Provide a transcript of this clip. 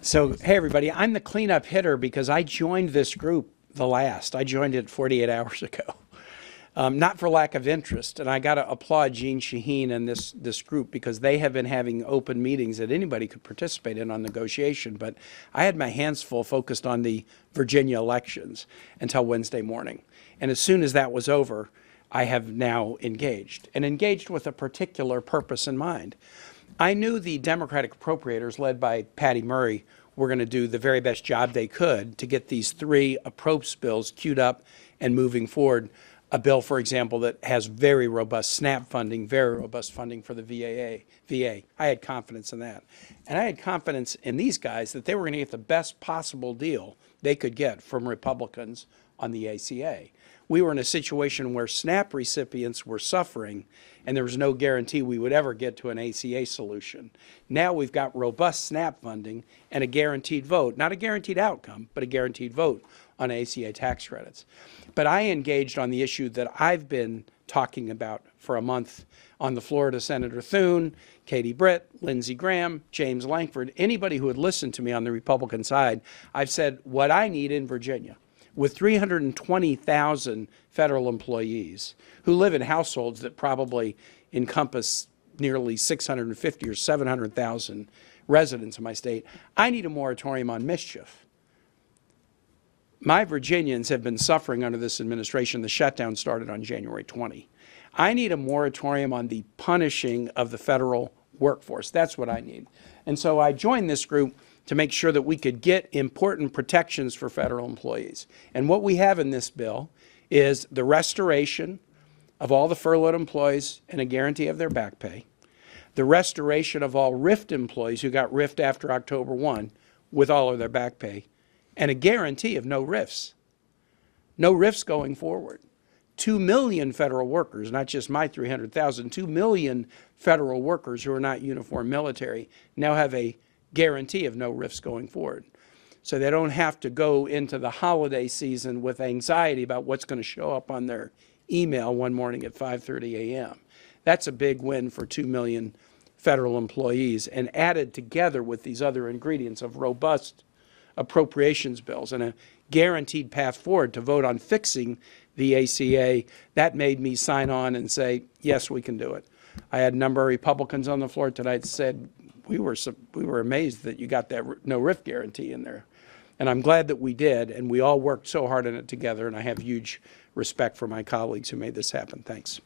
So, hey, everybody, I'm the cleanup hitter because I joined this group I joined it 48 hours ago. Not for lack of interest. And I got to applaud Gene Shaheen and this group because they have been having open meetings that anybody could participate in on negotiation. But I had my hands full focused on the Virginia elections until Wednesday morning. And as soon as that was over, I have now engaged, and engaged with a particular purpose in mind. I knew the Democratic appropriators, led by Patty Murray, were going to do the very best job they could to get these three approps bills queued up and moving forward. A bill, for example, that has very robust SNAP funding, very robust funding for the VA. I had confidence in that. And I had confidence in these guys that they were going to get the best possible deal they could get from Republicans on the ACA. We were in a situation where SNAP recipients were suffering, and there was no guarantee we would ever get to an ACA solution. Now we've got robust SNAP funding and a guaranteed vote, not a guaranteed outcome, but a guaranteed vote on ACA tax credits. But I engaged on the issue that I've been talking about for a month on the floor to Senator Thune, Katie Britt, Lindsey Graham, James Lankford, anybody who would listen to me on the Republican side. I've said what I need in Virginia, with 320,000 federal employees who live in households that probably encompass nearly 650 or 700,000 residents in my state, I need a moratorium on mischief. My Virginians have been suffering under this administration. The shutdown started on January 20. I need a moratorium on the punishing of the federal workforce. That's what I need. And so I joined this group to make sure that we could get important protections for federal employees. And what we have in this bill is the restoration of all the furloughed employees and a guarantee of their back pay, the restoration of all RIFT employees who got RIFT after October 1 with all of their back pay, and a guarantee of no RIFs. No RIFs going forward. 2 million federal workers, not just my 300,000, 2 million federal workers who are not uniform military now have a guarantee of no RIFs going forward. So they don't have to go into the holiday season with anxiety about what's going to show up on their email one morning at 5:30 a.m. That's a big win for 2 million federal employees, and added together with these other ingredients of robust appropriations bills and a guaranteed path forward to vote on fixing the ACA, that made me sign on and say, yes, we can do it. I had a number of Republicans on the floor tonight that said, we were amazed that you got that no RIF guarantee in there. And I'm glad that we did, and we all worked so hard on it together, and I have huge respect for my colleagues who made this happen. Thanks.